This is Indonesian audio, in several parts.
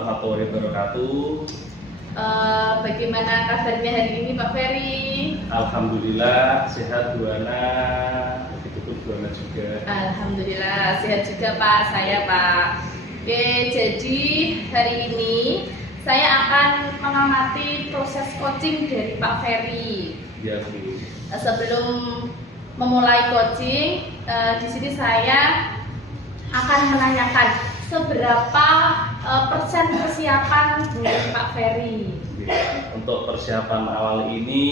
warahmatullahi wabarakatuh. Bagaimana kabarnya hari ini Pak Ferry? Alhamdulillah sehat Bu Ana, begitu Bu Ana juga. Alhamdulillah sehat juga Pak, saya Pak. Oke, jadi hari ini saya akan mengamati proses coaching dari Pak Ferry. Ya Bu. Sebelum memulai coaching, di sini saya akan menanyakan seberapa persen persiapan dari Pak Ferry. Untuk persiapan awal ini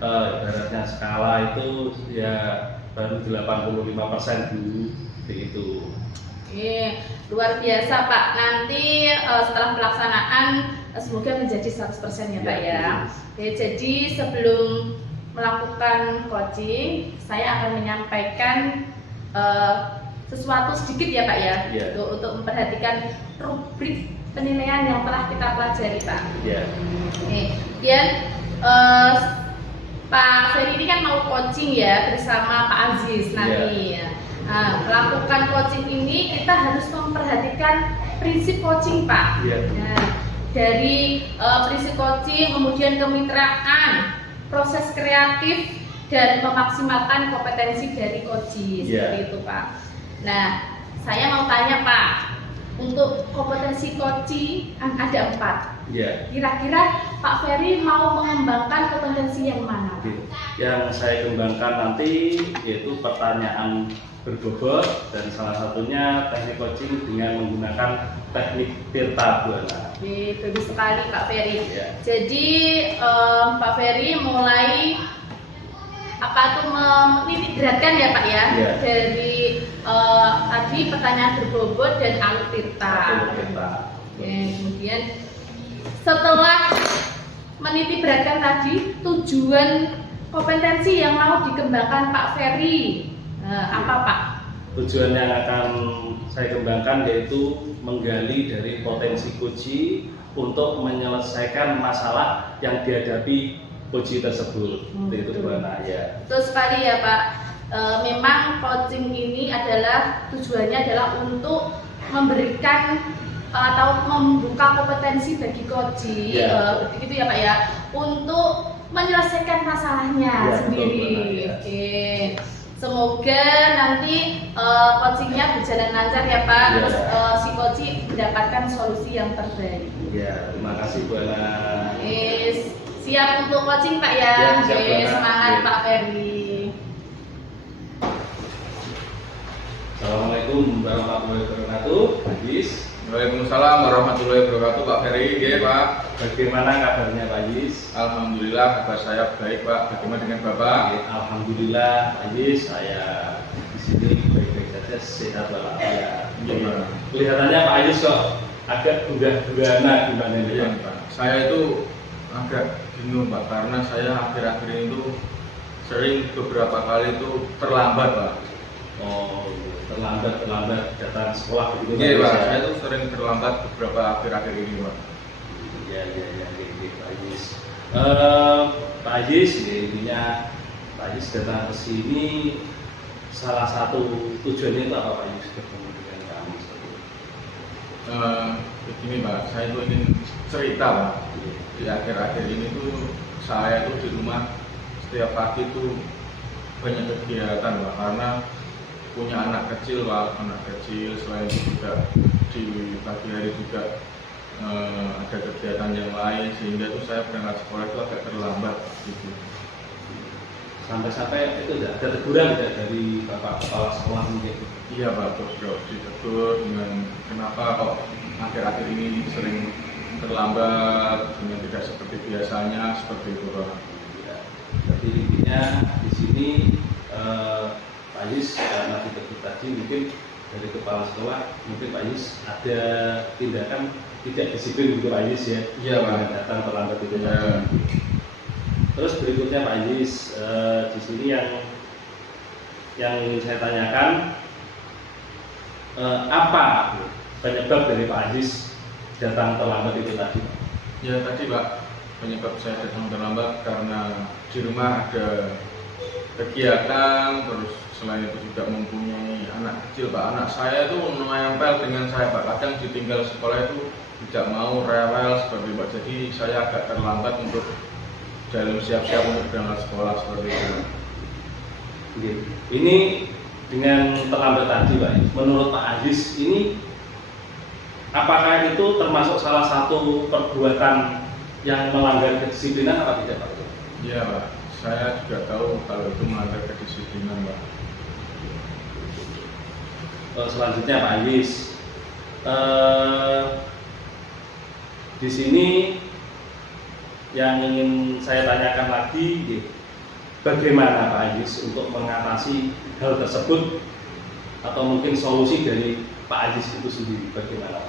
ibaratnya skala itu ya baru 85% Bu, begitu. Oke, luar biasa Pak. Nanti setelah pelaksanaan semoga menjadi 100% ya Pak ya. Oke, jadi sebelum melakukan coaching, saya akan menyampaikan sesuatu sedikit ya Pak ya, untuk memperhatikan rubrik penilaian yang telah kita pelajari Pak. Oke, kemudian Pak Ferry ini kan mau coaching ya bersama Pak Aziz nanti ya. Nah, melakukan coaching ini kita harus memperhatikan prinsip coaching Pak. Nah, dari prinsip coaching, kemudian kemitraan, proses kreatif, dan memaksimalkan kompetensi dari coaching seperti itu Pak. Nah, saya mau tanya Pak, untuk kompetensi coaching ada 4. Kira-kira Pak Ferry mau mengembangkan kompetensi yang mana? Yang saya kembangkan nanti yaitu pertanyaan berbobot dan salah satunya teknik coaching dengan menggunakan teknik Tirta Bu Ana. Bagus sekali Pak Ferry. Jadi Pak Ferry mulai menitik beratkan ya Pak ya, dari tadi pertanyaan berbobot dan alur Tirta. Kemudian setelah menitik beratkan tadi tujuan kompetensi yang mau dikembangkan Pak Ferry apa Pak? Tujuan yang akan saya kembangkan yaitu menggali dari potensi coach untuk menyelesaikan masalah yang dihadapi coach tersebut. Itu Bu Ana ya. Betul sekali ya Pak. Memang coaching ini adalah tujuannya adalah untuk memberikan atau membuka kompetensi bagi coach, begitu ya Pak ya, untuk menyelesaikan masalahnya sendiri. Oke. Semoga nanti coachingnya berjalan lancar ya Pak, terus si coach mendapatkan solusi yang terbaik. Terima kasih Bu Ana. Siap untuk coaching Pak ya. Semangat Pak Ferry. Assalamualaikum warahmatullahi wabarakatuh. Aziz. Waalaikumsalam warahmatullahi wabarakatuh Pak Ferry. Pak. Bagaimana kabarnya Pak Aziz? Alhamdulillah kabar saya baik Pak. Bagaimana dengan Bapak? Alhamdulillah Aziz, saya di sini baik-baik saja, sehat walafiat. Kelihatannya Pak Aziz kok agak gundah-gulana gimana ini Pak? Saya itu agak bingung Pak, karena saya akhir-akhir ini tuh sering beberapa kali itu terlambat Pak. Terlambat datang sekolah begitu Iya Pak, saya tuh sering terlambat beberapa akhir-akhir ini Pak. Pak Aziz. Pak Aziz, intinya Pak Aziz datang ke sini salah satu tujuannya itu apa Pak Aziz bertemu dengan kami? Begini Pak, saya tuh ingin cerita Pak. Di akhir-akhir ini tuh saya tuh di rumah setiap pagi tuh banyak kegiatan Pak, karena punya anak kecil Pak, selain itu juga di pagi hari juga ada kegiatan yang lain, sehingga tuh saya berangkat sekolah itu agak terlambat gitu. Sampai-sampai itu ada teguran tidak dari Bapak Kepala Sekolah mungkin? Iya Pak, ditegur dengan kenapa kok akhir-akhir ini sering terlambat dengan tidak seperti biasanya, seperti itu Pak. Jadi intinya di sini Pak Aziz karena ditegur tadi mungkin dari Kepala Sekolah, mungkin Pak Aziz ada tindakan tidak disiplin untuk Pak Aziz ya? Iya Pak. Datang terlambat itu. Terus berikutnya Pak Aziz, di sini yang ingin saya tanyakan, apa penyebab dari Pak Aziz datang terlambat itu tadi? Ya tadi Pak, penyebab saya datang terlambat karena di rumah ada kegiatan, terus selain itu juga mempunyai anak kecil Pak. Anak saya itu menempel dengan saya Pak, kadang ditinggal sekolah itu tidak mau, rewel seperti Pak. Jadi saya agak terlambat untuk dalam siap-siap untuk berangkat sekolah seperti itu. Ini dengan terlambat tadi Pak, menurut Pak Aziz ini apakah itu termasuk salah satu perbuatan yang melanggar kedisiplinan apa tidak Pak? Iya Pak, saya juga tahu kalau itu melanggar kedisiplinan Pak. Selanjutnya Pak Aziz, di sini yang ingin saya tanyakan lagi, bagaimana Pak Aziz untuk mengatasi hal tersebut atau mungkin solusi dari Pak Aziz itu sendiri bagaimana?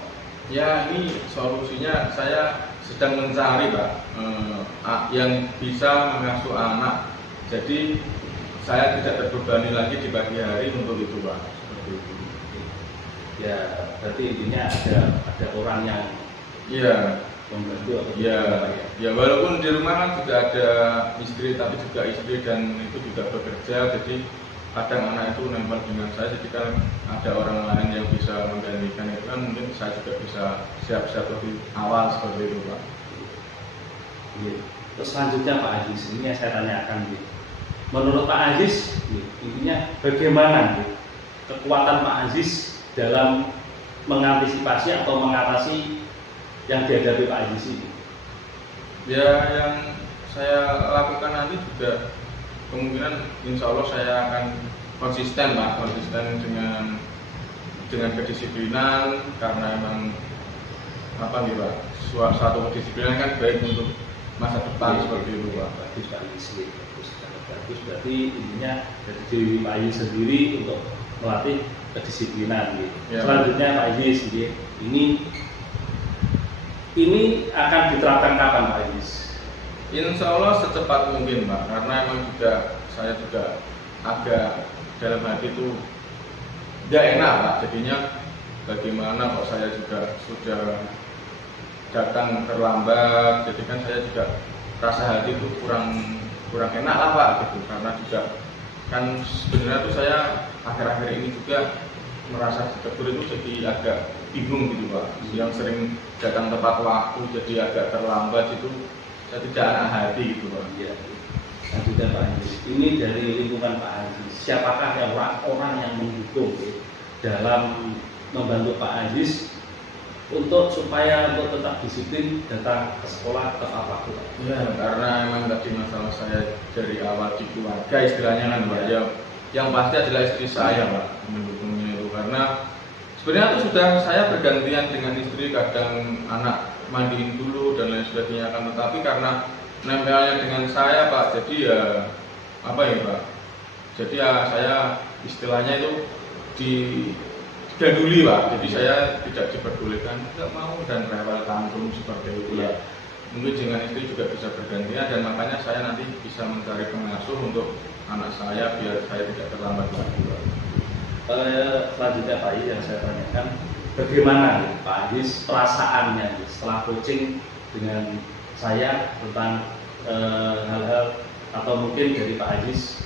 Ya, ini solusinya saya sedang mencari Pak, yang bisa mengasuh anak. Jadi saya tidak terbebani lagi di pagi hari untuk itu Pak. Seperti itu. Ya, berarti intinya ada orang yang membantu atau ya walaupun di rumah kan juga ada istri, tapi juga istri dan itu juga bekerja, jadi kadang anak itu nempel dengan saya, jadi kan ada orang lain yang bisa menggantikan itu kan mungkin saya juga bisa siap-siap lebih awal seperti itu Pak. Terus selanjutnya Pak Aziz, ini yang saya tanyakan menurut Pak Aziz intinya bagaimana kekuatan Pak Aziz dalam mengantisipasi atau mengatasi yang dihadapi Pak Aziz ini? Ya, yang saya lakukan nanti juga kemungkinan insya Allah saya akan konsisten Pak, konsisten dengan kedisiplinan, karena emang apa nih Pak, suatu kedisiplinan kan baik untuk masa depan seperti itu Pak. Bagus Pak Aziz, bagus. Berarti intinya dari diri Pak Aziz sendiri untuk melatih kedisiplinan. Ya, selanjutnya Pak Aziz, ini akan diterapkan kapan Pak Aziz? Insya Allah secepat mungkin Pak, karena emang juga saya juga agak dalam hati itu tidak enak Pak, jadinya bagaimana kok saya juga sudah datang terlambat, jadi kan saya juga rasa hati itu kurang enak lah Pak gitu, karena juga kan sebenarnya tuh saya akhir-akhir ini juga merasa ditegur itu jadi agak bingung gitu Pak, yang sering datang tepat waktu jadi agak terlambat itu saya tidak enak hati gitu Pak. Iya. Selanjutnya Pak Aziz, ini dari lingkungan Pak Aziz, siapakah yang orang yang mendukung dalam membantu Pak Aziz supaya tetap disiplin datang ke sekolah tepat waktu? Ya, karena emang tadi masalah saya dari awal di keluarga istilahnya kan Pak, ya, yang pasti adalah istri saya Pak mendukungnya itu, karena sebenarnya itu sudah saya bergantian dengan istri, kadang anak mandiin dulu dan lain sebagainya, kan tetapi karena nempelnya dengan saya Pak, jadi ya apa ya Pak, jadi ya saya istilahnya itu diganduli Pak, jadi saya tidak diperbolehkan, tidak mau dan rewel tantrum seperti itu ya. Mungkin dengan istri juga bisa bergantian, dan makanya saya nanti bisa mencari pengasuh untuk anak saya biar saya tidak terlambat lagi Pak. Selanjutnya Pak Aziz yang saya tanyakan, bagaimana Pak Aziz perasaannya setelah coaching dengan saya tentang hal-hal atau mungkin dari Pak Aziz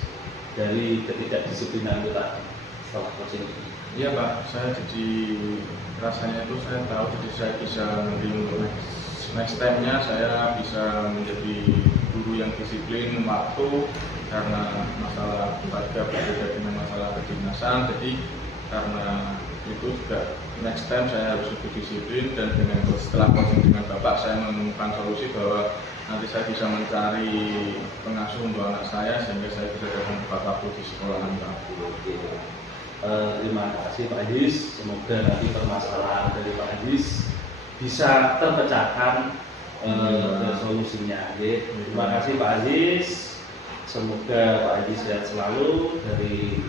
dari ketidakdisiplinan itu tadi setelah coaching ini? Iya Pak, saya jadi rasanya itu saya tahu, jadi saya bisa nanti untuk next time-nya saya bisa menjadi guru yang disiplin waktu, karena masalah keluarga berbeda dengan masalah kedinasan, jadi karena itu juga next time saya harus lebih disiplin, dan setelah coaching dengan Bapak saya menemukan solusi bahwa nanti saya bisa mencari pengasuh untuk anak saya sehingga saya bisa datang tepat waktu di sekolahan Pak. Terima kasih Pak Aziz, semoga nanti permasalahan dari Pak Aziz bisa terpecahkan solusinya. Terima kasih Pak Aziz, semoga Pak Aziz sehat selalu. Dari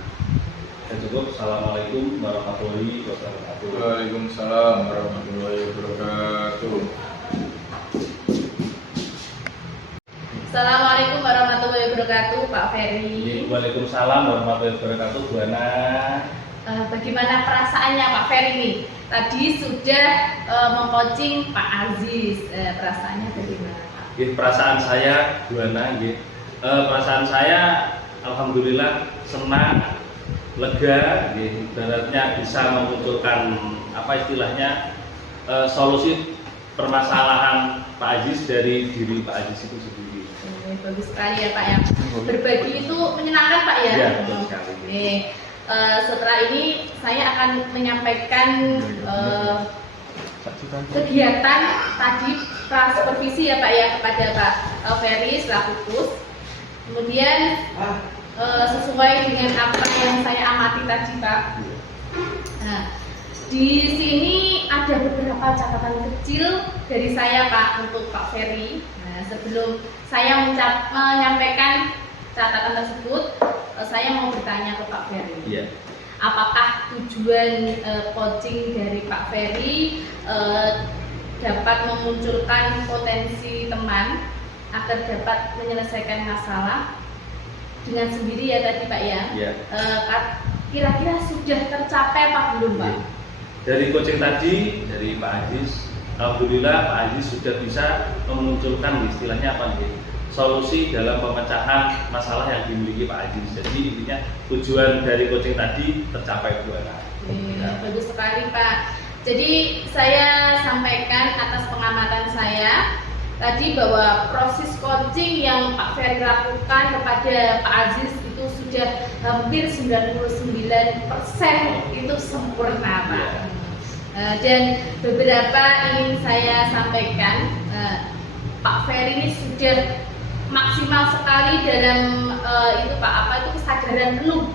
cukup. Assalamualaikum warahmatullahi wabarakatuh. Waalaikumsalam warahmatullahi wabarakatuh. Assalamualaikum warahmatullahi wabarakatuh, Pak Ferry. Waalaikumsalam warahmatullahi wabarakatuh, Bu Ana. Bagaimana perasaannya Pak Ferry nih? Tadi sudah meng-coaching Pak Aziz, perasaannya bagaimana Pak? Perasaan saya, Bu Ana, perasaan saya alhamdulillah senang lega, ibaratnya bisa memunculkan apa istilahnya solusi permasalahan Pak Aziz dari diri Pak Aziz itu sendiri. Bagus sekali ya Pak ya. Berbagi itu menyenangkan Pak ya. Iya, betul sekali. Oke. Setelah ini saya akan menyampaikan kegiatan tadi supervisi ya Pak ya kepada Pak Ferry selaku KUS. Kemudian sesuai dengan apa yang saya amati tadi Pak. Nah, di sini ada beberapa catatan kecil dari saya Pak untuk Pak Ferry. Nah, sebelum saya menyampaikan catatan tersebut, saya mau bertanya ke Pak Ferry. Iya. Apakah tujuan coaching dari Pak Ferry dapat memunculkan potensi teman agar dapat menyelesaikan masalah dengan sendiri ya tadi Pak ya? Iya. Kira-kira sudah tercapai apa belum Pak? Iya. Dari coaching tadi dari Pak Aziz, alhamdulillah Pak Aziz sudah bisa memunculkan istilahnya apa nih? Solusi dalam pemecahan masalah yang dimiliki Pak Aziz. Jadi intinya tujuan dari coaching tadi tercapai Bu Ana. Bagus sekali Pak. Jadi saya sampaikan atas pengamatan saya tadi bahwa proses coaching yang Pak Ferry lakukan kepada Pak Aziz itu sudah hampir 99% itu sempurna Pak. Dan beberapa ingin saya sampaikan, Pak Ferry ini sudah maksimal sekali dalam itu Pak itu kesadaran penuh.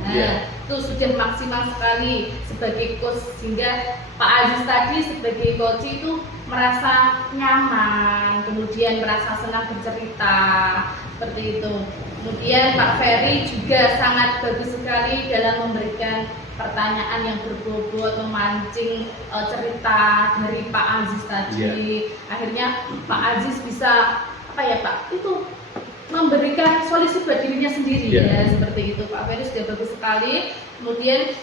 Itu sudah maksimal sekali sebagai coach sehingga Pak Aziz tadi sebagai coach itu merasa nyaman, kemudian merasa senang bercerita seperti itu. Kemudian Pak Ferry juga sangat bagus sekali dalam memberikan pertanyaan yang berbobot, memancing cerita dari Pak Aziz tadi. Akhirnya Pak Aziz bisa apa ya Pak? Itu memberikan solusi buat dirinya sendiri ya seperti itu. Pak Ferry sudah bagus sekali. Kemudian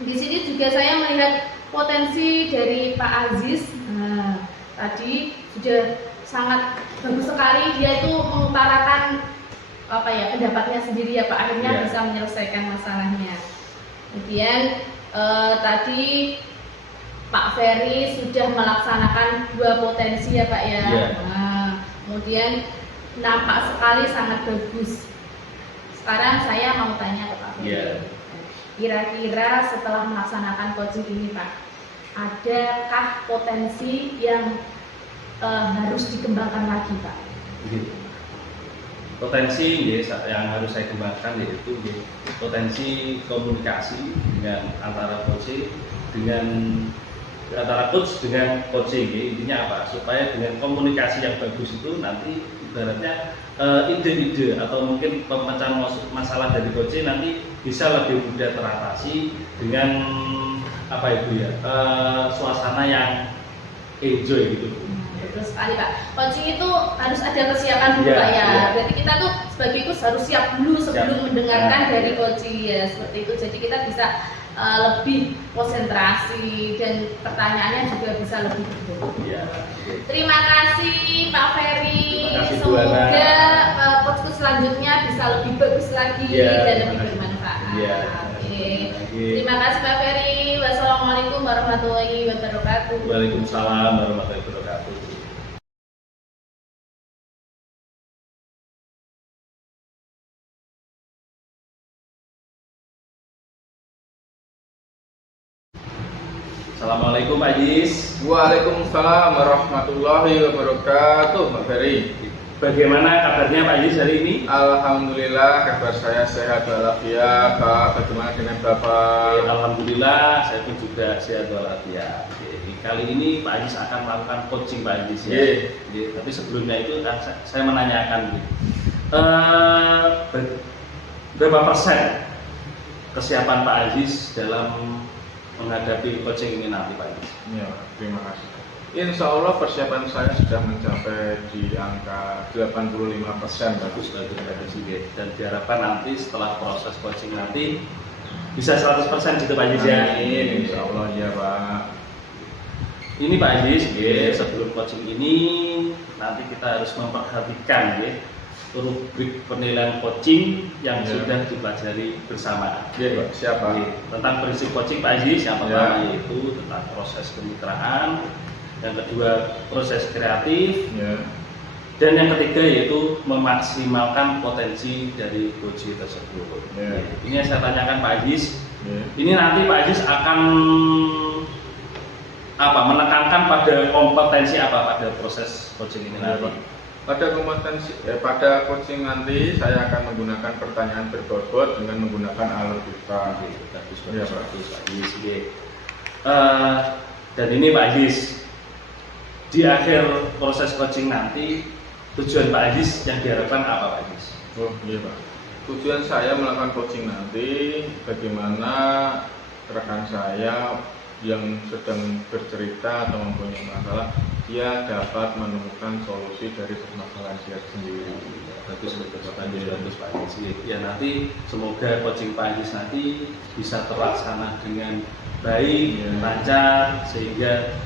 di sini juga saya melihat potensi dari Pak Aziz. Nah, tadi sudah sangat bagus sekali dia itu mengutarakan apa ya pendapatnya sendiri ya Pak, akhirnya bisa menyelesaikan masalahnya. Kemudian tadi Pak Ferry sudah melaksanakan 2 potensi ya Pak ya. Nah, kemudian nampak sekali sangat bagus. Sekarang saya mau tanya ke Pak Ferry. Kira-kira setelah melaksanakan coaching ini Pak, adakah potensi yang harus dikembangkan lagi Pak? Potensi yang harus saya kembangkan yaitu potensi komunikasi dengan antara coach dengan coaching. Intinya apa? Supaya dengan komunikasi yang bagus itu nanti ibaratnya ide-ide atau mungkin pemecahan masalah dari coaching nanti bisa lebih mudah teratasi dengan apa itu ya suasana yang enjoy gitu. Betul sekali Pak. Coaching itu harus ada kesiapan dulu Pak ya. Berarti kita tuh sebagai coach harus siap dulu sebelum mendengarkan dari coaching ya seperti itu. Jadi kita bisa lebih konsentrasi dan pertanyaannya juga bisa lebih berbobot. Terima kasih Pak Ferry. Semoga podcast selanjutnya bisa lebih bagus lagi dan lebih bermanfaat. Terima kasih Pak Ferry. Wassalamualaikum warahmatullahi wabarakatuh. Waalaikumsalam warahmatullahi wabarakatuh. Assalamualaikum Pak Aziz. Waalaikumsalam warahmatullahi wabarakatuh Pak Ferry. Bagaimana kabarnya Pak Aziz hari ini? Alhamdulillah kabar saya sehat walafiat Pak. Bagaimana dengan Bapak? Alhamdulillah saya pun juga sehat walafiat. Kali ini Pak Aziz akan melakukan coaching Pak Aziz ya. Tapi sebelumnya itu saya menanyakan berapa persen kesiapan Pak Aziz dalam menghadapi coaching ini nanti Pak Aziz? Ya, terima kasih. Insya Allah persiapan saya sudah mencapai di angka 85%. Bagus dan diharapkan nanti setelah proses coaching nanti bisa 100% gitu Pak Aziz ya. Insya Allah ya Pak. Ini Pak Aziz, sebelum coaching ini nanti kita harus memperhatikan rubrik penilaian coaching yang Ya. sudah dipelajari bersama. Iya, Pak. Siapa? Tentang prinsip coaching Pak Aziz, yang Ya. pertama yaitu tentang proses kemitraan, yang kedua proses kreatif, Ya. dan yang ketiga yaitu memaksimalkan potensi dari coach tersebut. Ya. Ini yang saya tanyakan Pak Aziz. Ya. Ini nanti Pak Aziz akan menekankan pada kompetensi apa pada proses coaching ini Ya, nanti? Pak. Pada coaching nanti saya akan menggunakan pertanyaan berbobot dengan menggunakan alat kita. Bagus, Iya, bagus, Pak. bagus, Pak Aziz. Oke. Dan ini Pak Aziz, di akhir proses coaching nanti tujuan Pak Aziz yang diharapkan apa Pak Aziz? Oh iya, Pak. Tujuan saya melakukan coaching nanti bagaimana rekan saya yang sedang bercerita atau mempunyai masalah, dia dapat menemukan solusi dari permasalahan dia sendiri. Bagus, bagus Pak Aziz. Ya nanti semoga coaching Pak Aziz nanti bisa terlaksana dengan baik, Ya. lancar, sehingga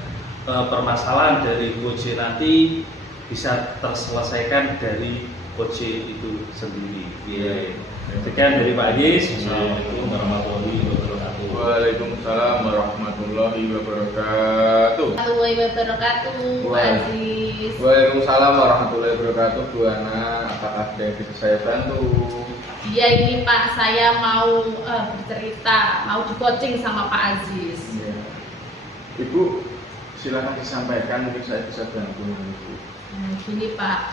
permasalahan dari coach nanti bisa terselesaikan dari coach itu sendiri. Ya. Sekian dari Pak Aziz. Ya. Assalamualaikum warahmatullahi wabarakatuh. Waalaikumsalam warahmatullahi wabarakatuh. Warahmatullahi wabarakatuh, Pak Aziz. Waalaikumsalam warahmatullahi wabarakatuh. Bu Ana, apakah ada yang bisa saya bantu? Iya ini Pak, saya mau bercerita, mau di coaching sama Pak Aziz. Ya. Ibu, silakan disampaikan, mungkin saya bisa bantu. Ibu. Gini Pak,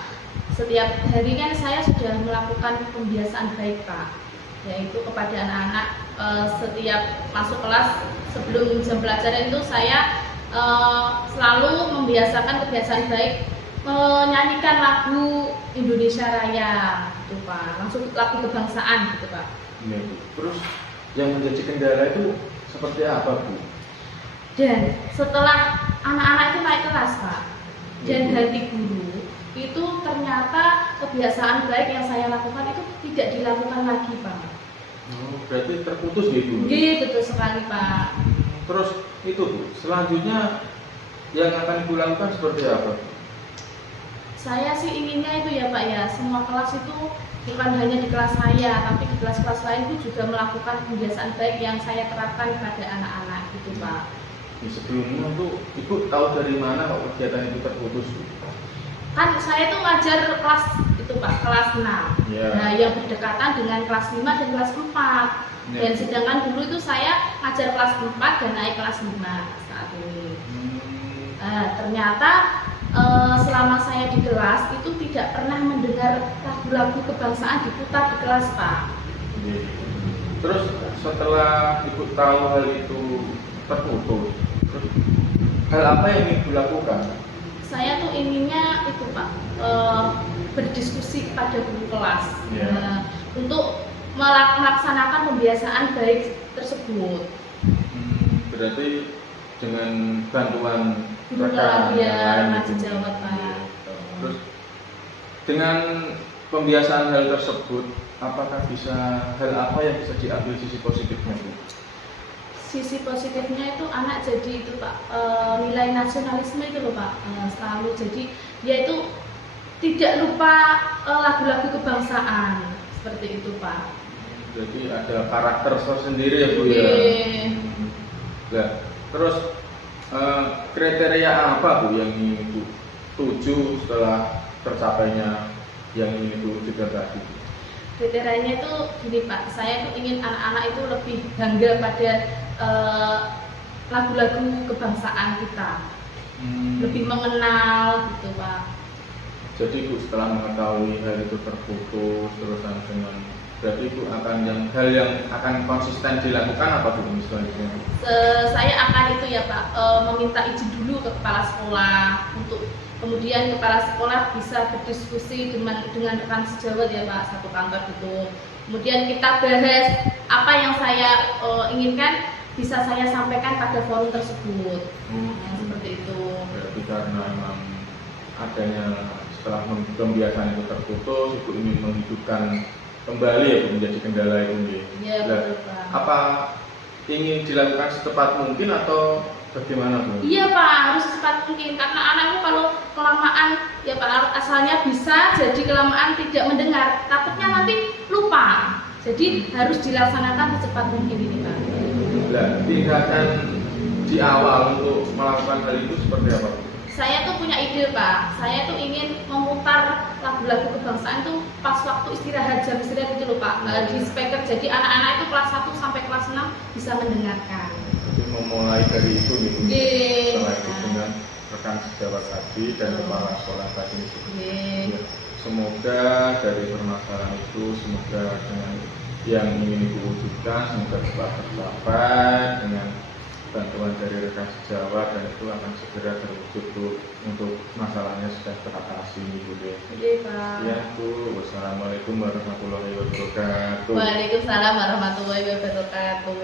setiap hari kan saya sudah melakukan pembiasaan baik Pak, yaitu kepada anak-anak setiap masuk kelas sebelum jam pelajaran itu saya selalu membiasakan kebiasaan baik menyanyikan lagu Indonesia Raya gitu Pak, langsung lagu kebangsaan gitu Pak. Ya, Bu. Terus yang menjadi kendala itu seperti apa, Bu? Dan setelah anak-anak itu naik kelas Pak, dan Ibu. ganti guru, itu ternyata kebiasaan baik yang saya lakukan itu tidak dilakukan lagi Pak. Oh, berarti terputus gitu. Iya betul sekali Pak. Terus itu, Bu, selanjutnya yang akan Ibu lakukan seperti apa? Saya sih inginnya itu ya Pak ya, semua kelas itu bukan hanya di kelas saya, tapi di kelas-kelas lain itu juga melakukan kebiasaan baik yang saya terapkan pada anak-anak gitu Pak. Sebelumnya tuh Ibu tahu dari mana kok kegiatan itu terputus, Bu? Kan saya tuh ngajar kelas itu Pak, kelas 6. Ya. Nah, yang berdekatan dengan kelas 5 dan kelas 4. Ya. Dan sedangkan dulu itu saya ngajar kelas 4 dan naik kelas 5 saat ini. Ternyata selama saya di kelas itu tidak pernah mendengar lagu-lagu kebangsaan diputar di kelas Pak. Iya. Terus setelah Ibu tahu hal itu terputus, terus hal apa yang Ibu lakukan? Saya tuh inginnya itu Pak, berdiskusi kepada guru kelas Ya. untuk melaksanakan pembiasaan baik tersebut. Berarti dengan bantuan Guru rekan kelas yang lain masih itu. jawab Pak. Terus dengan pembiasaan hal tersebut, apakah hal apa yang bisa diambil sisi positifnya, Bu? Sisi positifnya itu anak jadi itu Pak, nilai nasionalisme itu loh Pak, selalu jadi dia itu tidak lupa lagu-lagu kebangsaan seperti itu Pak. Jadi ada karakter tersendiri ya, Bu ya. Oke. Nah, terus kriteria apa, Bu, yang ingin Ibu tuju setelah tercapainya yang ingin Ibu wujudkan tadi? Kriterianya itu gini Pak, saya tuh ingin anak-anak itu lebih bangga pada lagu-lagu kebangsaan kita, lebih mengenal gitu Pak. Jadi Bu, setelah mengetahui hal itu terputus terus dengan berarti Bu akan hal yang akan konsisten dilakukan apa Bu selanjutnya? Saya akan itu ya Pak, meminta izin dulu ke kepala sekolah untuk kemudian kepala sekolah bisa berdiskusi dengan rekan sejawat ya Pak, satu kantor gitu. Kemudian kita bahas apa yang saya inginkan bisa saya sampaikan pada forum tersebut. Nah, seperti itu. Berarti karena memang adanya setelah pembiasaan itu terputus, Ibu ingin menghidupkan kembali ya Bu, menjadi kendala itu. Iya betul Pak. Apa ingin dilakukan secepat mungkin atau bagaimana Bu? Iya Pak, harus secepat mungkin karena anakku kalau kalau kelamaan ya Pak, asalnya bisa jadi kelamaan tidak mendengar, takutnya nanti lupa. Jadi harus dilaksanakan secepat mungkin ini Pak. Nah, tindakan di awal untuk melakukan hal itu seperti apa? Saya tuh punya ide Pak, saya tuh ingin memutar lagu-lagu kebangsaan tuh pas waktu istirahat, jam istirahat itu loh Pak, di speaker, jadi anak-anak itu kelas 1 sampai kelas 6 bisa mendengarkan. Jadi memulai dari itu nih, setelah itu Nah. dengan rekan sejawat tadi dan kepala sekolah tadi. Nggih. Ya, semoga dari permasalahan itu, semoga dengan yang ingin Ibu wujudkan, semoga cepat tercapai dengan bantuan dari rekan sejawat, dan itu akan segera terwujud Bu, untuk masalahnya sudah teratasi Bu. Nggih Pak. Ya Bu, wassalamualaikum warahmatullahi wabarakatuh. Waalaikumsalam warahmatullahi wabarakatuh.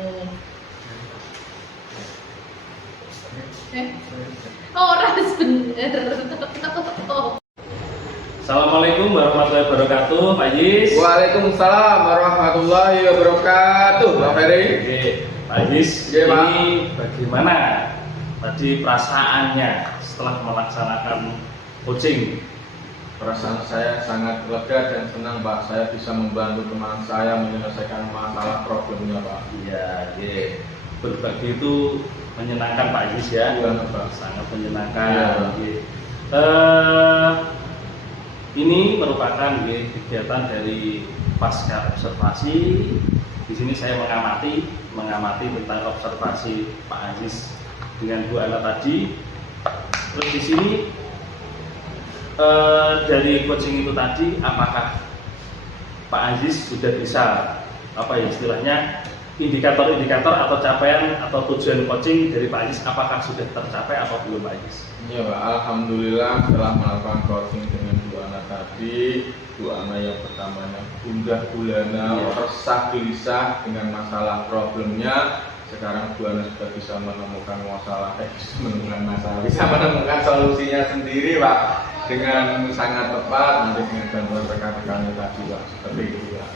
Orang sebenarnya. Assalamualaikum warahmatullahi wabarakatuh, Pak Yis. Waalaikumsalam warahmatullahi wabarakatuh, Pak Ferry. Oke, Pak Yis, Oke, Pak. ini bagaimana tadi perasaannya setelah melaksanakan coaching? Perasaan saya sangat lega dan senang Pak, saya bisa membantu teman saya menyelesaikan masalah problemnya Pak. Iya, oke. Berbagi itu menyenangkan Pak Yis ya. Iya, Pak. Sangat menyenangkan. Iya. Oke. Ini merupakan kegiatan dari pasca observasi. Di sini saya mengamati tentang observasi Pak Aziz dengan Bu Ana tadi. Terus di sini dari coaching itu tadi, apakah Pak Aziz sudah bisa istilahnya indikator-indikator atau capaian atau tujuan coaching dari Pak Aziz, apakah sudah tercapai atau belum Pak Aziz? Iya Pak, alhamdulillah setelah melakukan coaching dengan Bu Ana tadi, Bu Ana yang pertamanya gundah gulana, resah gelisah dengan masalah problemnya, sekarang Bu Ana sudah bisa menemukan bisa menemukan solusinya sendiri Pak, dengan sangat tepat, nanti dengan bantuan rekan-rekannya tadi Pak, seperti itu Pak.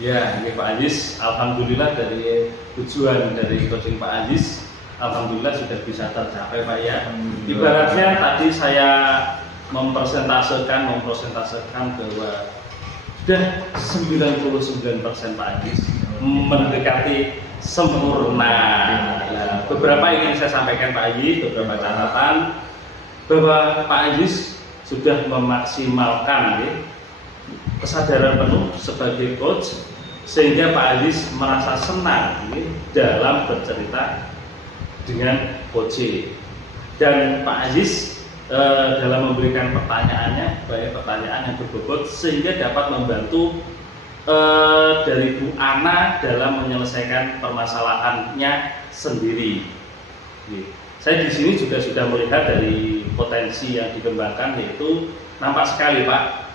Ya, ini Pak Aziz, alhamdulillah dari tujuan dari coaching Pak Aziz, alhamdulillah sudah bisa tercapai Pak ya. Ibaratnya tadi saya mempresentasekan bahwa sudah 99% Pak Aziz mendekati sempurna. Nah, beberapa ingin saya sampaikan Pak Aziz, beberapa catatan bahwa Pak Aziz sudah memaksimalkan kesadaran penuh sebagai coach, sehingga Pak Aziz merasa senang dalam bercerita dengan coaching. Dan Pak Aziz dalam memberikan pertanyaannya, banyak pertanyaan yang berbobot, sehingga dapat membantu dari Bu Ana dalam menyelesaikan permasalahannya sendiri. Saya di sini juga sudah melihat dari potensi yang dikembangkan, yaitu nampak sekali Pak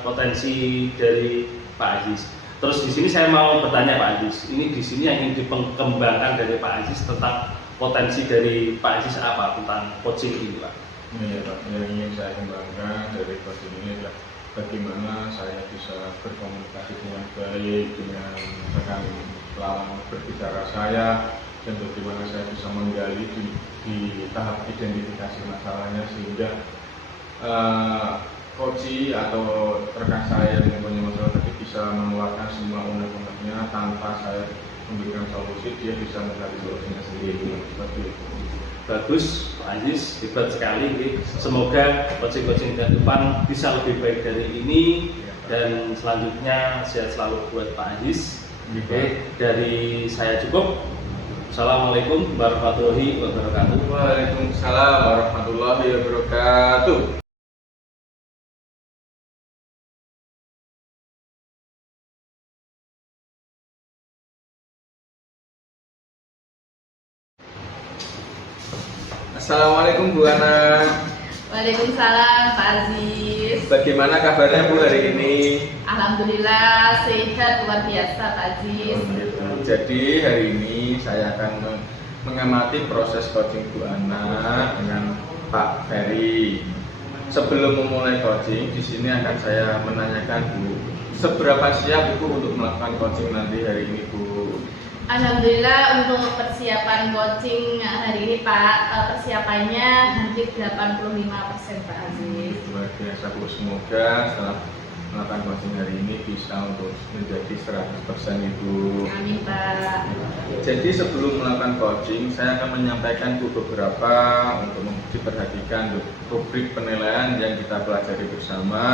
potensi dari Pak Aziz. Terus di sini saya mau bertanya Pak Aziz, ini di sini yang ingin dikembangkan dari Pak Aziz tentang potensi dari Pak Aziz apa tentang coaching ini Pak? Iya Pak, yang ingin saya kembangkan dari coaching ini adalah bagaimana saya bisa berkomunikasi dengan baik dengan rekan lawan berbicara saya, dan bagaimana saya bisa menggali di tahap identifikasi masalahnya, sehingga coach atau rekan saya yang punya masalah tadi bisa mengeluarkan semua unek-uneknya tanpa saya memberikan solusi, dia bisa mencari solusinya sendiri. Seperti itu. Bagus, Pak Aziz, hebat sekali. Semoga coaching-coaching ke depan bisa lebih baik dari ini, dan selanjutnya sehat selalu buat Pak Aziz. Oke, dari saya cukup. Assalamualaikum warahmatullahi wabarakatuh. Waalaikumsalam warahmatullahi wabarakatuh. Assalamualaikum Bu Ana. Waalaikumsalam Pak Aziz. Bagaimana kabarnya Bu hari ini? Alhamdulillah sehat luar biasa Pak Aziz. Jadi hari ini saya akan mengamati proses coaching Bu Ana dengan Pak Ferry. Sebelum memulai coaching, di sini akan saya menanyakan Bu, seberapa siap Ibu untuk melakukan coaching nanti hari ini Bu? Alhamdulillah untuk persiapan coaching hari ini Pak, persiapannya hampir 85% Pak Aziz. Luar biasa Bu, semoga setelah melakukan coaching hari ini bisa untuk menjadi 100% Ibu. Amin Pak. Jadi sebelum melakukan coaching, saya akan menyampaikan Bu beberapa untuk diperhatikan rubrik penilaian yang kita pelajari bersama.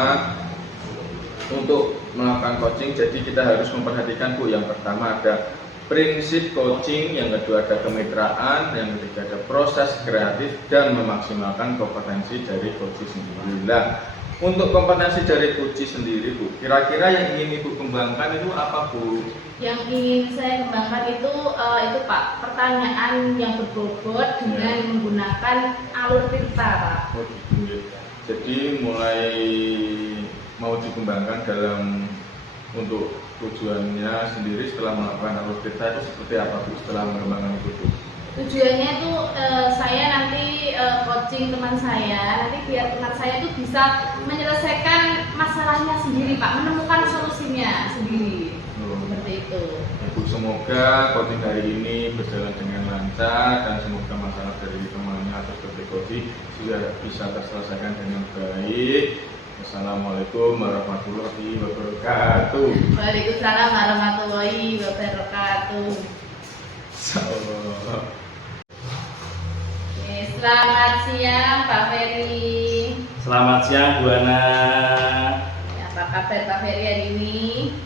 Untuk melakukan coaching, jadi kita harus memperhatikan Bu, yang pertama ada prinsip coaching, yang kedua ada kemitraan, yang ketiga ada proses kreatif dan memaksimalkan kompetensi dari coach sendiri. Nah, untuk kompetensi dari coach sendiri Bu, kira-kira yang ingin Ibu kembangkan itu apa Bu? Yang ingin saya kembangkan itu Pak, pertanyaan yang berbobot dengan menggunakan alur cerita Pak. Oh, gitu. Jadi mulai mau dikembangkan dalam untuk tujuannya sendiri setelah melakukan alur cerita itu seperti apa Bu setelah mengembangkan itu Bu? Tujuannya itu saya nanti coaching teman saya, nanti biar teman saya itu bisa menyelesaikan masalahnya sendiri Pak, menemukan solusinya sendiri. Seperti itu. Ibu, semoga coaching hari ini berjalan dengan lancar dan semoga masalah dari temannya atau dari coach sudah bisa terselesaikan dengan baik. Assalamualaikum warahmatullahi wabarakatuh. Waalaikumsalam warahmatullahi wabarakatuh. Selamat siang Pak Ferry. Selamat siang Bu Ana. Ya, apa kabar Pak Ferry hari ini?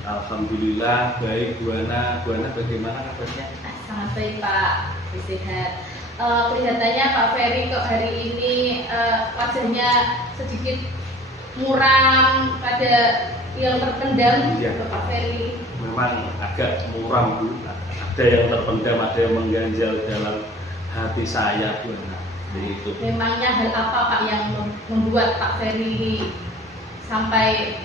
Alhamdulillah baik Bu Ana. Bu Ana bagaimana kabarnya? Sangat baik Pak, sehat. Kelihatannya Pak Ferry kok hari ini wajahnya sedikit muram, pada yang terpendam. Iya. Pak Ferry. Memang agak muram Bu. Ada yang terpendam, ada yang mengganjal dalam hati saya Bu Ana. Itu. Memangnya hal apa Pak yang membuat Pak Ferry sampai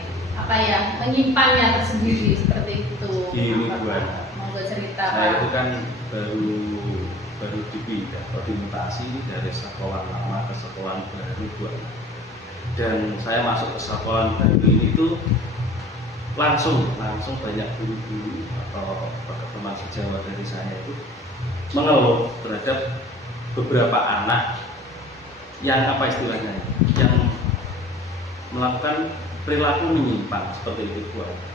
menyimpannya tersendiri seperti itu? Gini Bu Ana. Monggo cerita Saya Pak. itu kan baru dipindah atau dimutasi dari sekolah lama ke sekolah baru Bu Ana. Dan saya masuk ke sekolah baru ini tuh langsung banyak guru-guru atau teman sejawat dari saya itu mengeluh terhadap beberapa anak yang yang melakukan perilaku menyimpang seperti itu Bu Ana.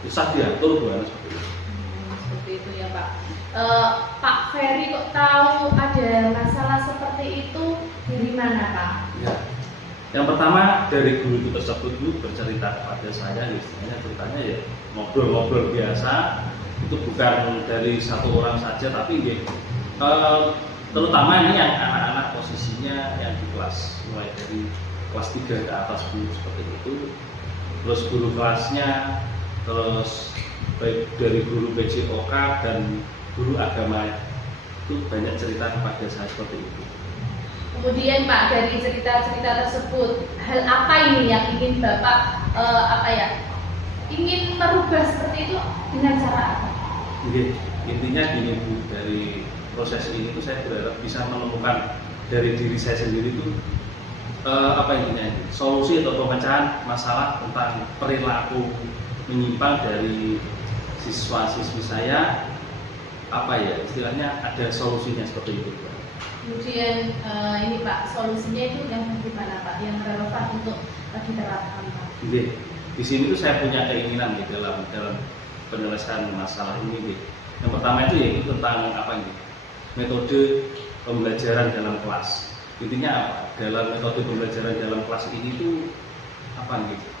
Susah diatur Bu Ana seperti itu. Seperti itu ya Pak. Pak Ferry kok tahu ada masalah seperti itu dari mana Pak? Ya. Yang pertama dari guru itu tersebut bercerita kepada saya, istilahnya ceritanya ya ngobrol-ngobrol biasa, itu bukan dari satu orang saja tapi terutama ini yang anak-anak posisinya yang di kelas mulai dari kelas 3 ke atas Bu, seperti itu. Terus guru kelasnya, terus baik dari guru PJOK dan guru agama itu banyak cerita kepada saya seperti itu. Kemudian Pak, dari cerita-cerita tersebut, hal apa ini yang ingin Bapak ingin merubah seperti itu dengan cara apa? Oke, intinya gini Bu, dari proses ini tuh saya berharap bisa menemukan dari diri saya sendiri tuh solusi atau pemecahan masalah tentang perilaku menyimpang dari siswa-siswi saya, istilahnya ada solusinya seperti itu. Kemudian ini Pak, solusinya itu yang bagaimana Pak, yang relevan untuk diterapkan Pak? Oke, di sini tuh saya punya keinginan dalam penyelesaian masalah ini. Yang pertama itu yaitu tentang metode pembelajaran dalam kelas. Intinya apa? Dalam metode pembelajaran dalam kelas ini tuh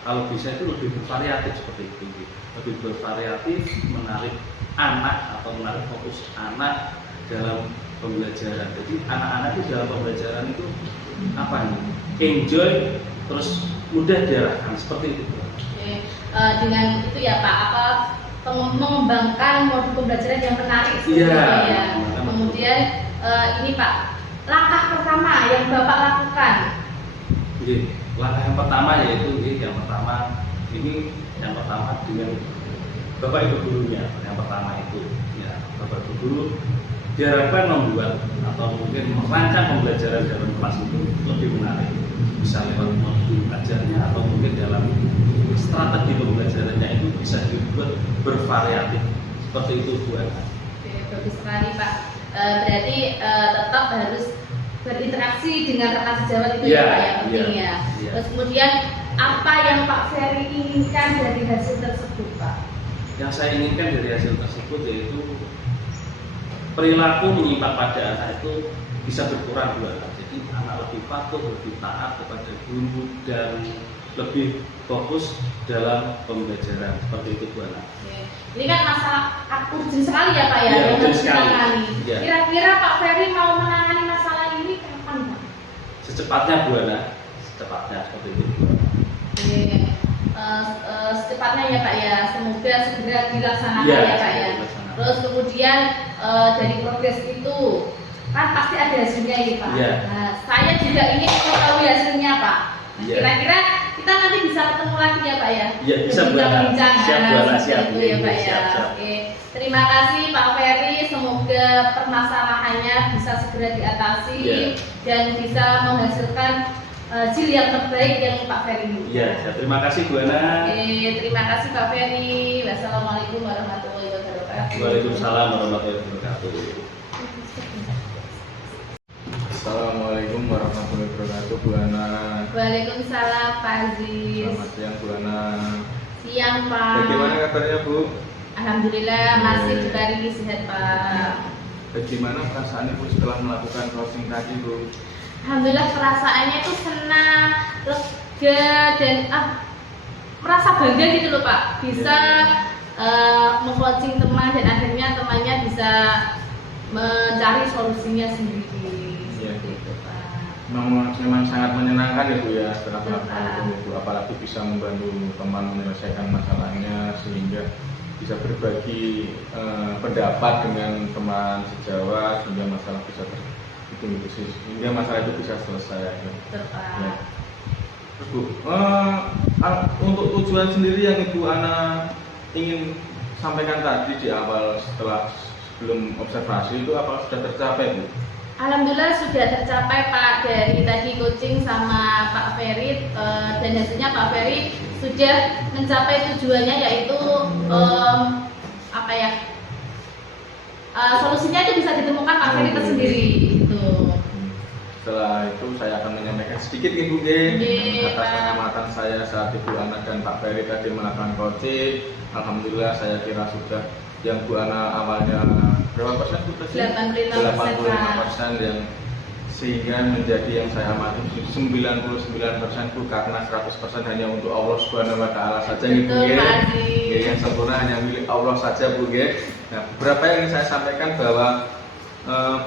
kalau bisa itu lebih bervariatif seperti itu. Lebih bervariatif, menarik anak atau menarik fokus anak dalam pembelajaran. Jadi anak-anak itu dalam pembelajaran itu enjoy, terus mudah diarahkan seperti itu. Oke. Dengan itu ya Pak, mengembangkan modul pembelajaran yang menarik seperti itu ya. Kemudian ini Pak, langkah pertama yang Bapak lakukan. Langkah yang pertama yaitu yang pertama dengan Bapak Ibu gurunya. Yang pertama itu ya Bapak Ibu guru diharapkan membuat atau mungkin merancang pembelajaran dalam kelas itu lebih menarik, bisa lewat modul ajarnya atau mungkin dalam strategi pembelajarannya itu bisa dibuat bervariatif seperti itu Bu Ana. bagus sekali Pak. Berarti tetap harus berinteraksi dengan rekan sejawat itu ya Pak, yang penting ya. Terus kemudian apa yang Pak Ferry inginkan dari hasil tersebut Pak? Yang saya inginkan dari hasil tersebut yaitu perilaku menyimpang pada anak itu bisa berkurang dua hal. Jadi anak lebih patuh, lebih taat kepada guru dan lebih fokus dalam pembelajaran. Seperti itu Bu Ana. Ini kan masalah urgent sekali ya Pak ya, Ya, yang urgent harus sekali. ditangani. Ya. Kira-kira Pak Ferry mau menangani masalah ini kapan Pak? Secepatnya Bu Ana, secepatnya seperti itu. Oke. Secepatnya ya Pak ya, semoga segera dilaksanakan Ya, ya Pak ya. dilaksanakan. Terus kemudian dari progres itu kan pasti ada hasilnya ya Pak. Ya. Nah, saya juga ingin mengetahui hasilnya Pak. Nah, Ya. kira-kira kita nanti bisa ketemu lagi ya Pak ya? Ya, bisa Bu Ana. Bincang-bincang Siap Bu Ana, siap. itu ya Pak ya. Siap, siap. Oke. Terima kasih Pak Ferry, semoga permasalahannya bisa segera diatasi Ya. dan bisa menghasilkan hasil yang terbaik yang Pak Ferry inginkan. Ya, terima kasih Bu Ana. Oke, terima kasih Pak Ferry. Wassalamualaikum warahmatullahi wabarakatuh. Waalaikumsalam warahmatullahi wabarakatuh. Assalamualaikum warahmatullahi wabarakatuh Bu Ana. Waalaikumsalam Pak Aziz. Selamat siang Bu Ana. Siang Pak. Bagaimana kabarnya Bu? Alhamdulillah masih diberi sehat Pak. Bagaimana perasaan Ibu setelah melakukan closing tadi Bu? Alhamdulillah perasaannya itu senang, lega dan merasa bangga gitu loh Pak. Bisa meng-coaching teman dan akhirnya temannya bisa mencari solusinya sendiri. Iya. Seperti itu Pak. Memang sangat menyenangkan ya Bu ya setelah Betul, melakukan Pak. itu Bu. Apalagi bisa membantu teman menyelesaikan masalahnya sehingga bisa berbagi pendapat dengan teman sejawat sehingga masalah bisa sehingga masalah itu bisa selesai ya. Betul Pak. Ya. Terus Bu, untuk tujuan sendiri yang Ibu Ana ingin sampaikan tadi di awal sebelum observasi itu apa sudah tercapai Bu? Alhamdulillah sudah tercapai Pak, dari tadi coaching sama Pak Ferry dan hasilnya Pak Ferry sudah mencapai tujuannya yaitu apa ya, solusinya itu bisa ditemukan Pak Ferry tersendiri gitu. Setelah itu saya akan menyampaikan sedikit Ibu Iya, atas Pak. pengamatan saya saat Ibu Ana dan Pak Ferry tadi melakukan coaching. Alhamdulillah saya kira sudah yang Bu Ana awalnya berapa persen Bu? 85% yang sehingga menjadi yang saya amati 99% Bu, karena 100% hanya untuk Allah Subhanahu wa taala saja Ibu Betul, nggih. Pak Haji. Ya, yang sempurna hanya milik Allah saja Bu nggih. Nah, beberapa yang ingin saya sampaikan bahwa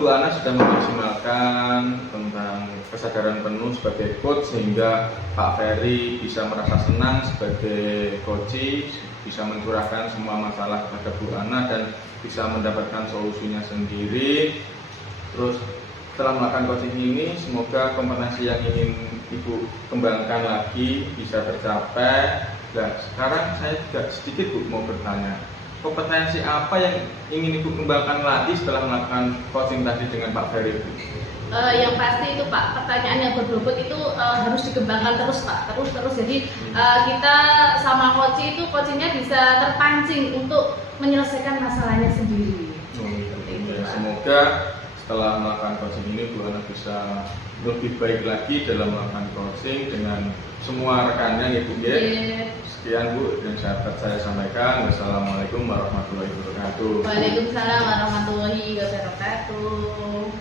Bu Ana sudah memaksimalkan tentang kesadaran penuh sebagai coach sehingga Pak Ferry bisa merasa senang sebagai coach, bisa mencurahkan semua masalah kepada Bu Ana dan bisa mendapatkan solusinya sendiri. Terus setelah melakukan coaching ini, semoga kompetensi yang ingin Ibu kembangkan lagi bisa tercapai. Nah, sekarang saya juga sedikit Bu mau bertanya, kompetensi apa yang ingin Ibu kembangkan lagi setelah melakukan coaching tadi dengan Pak Ferry Bu? Yang pasti itu Pak, pertanyaan yang berbobot itu harus dikembangkan terus Pak, terus. Jadi kita sama coaching itu coachingnya bisa terpancing untuk menyelesaikan masalahnya sendiri. Seperti itu, Ya, Pak. semoga setelah melakukan coaching ini Bu Ana bisa lebih baik lagi dalam melakukan coaching dengan semua rekannya ya Bu ya. Sekian Bu yang dapat saya sampaikan. Wassalamualaikum warahmatullahi wabarakatuh. Waalaikumsalam warahmatullahi wabarakatuh.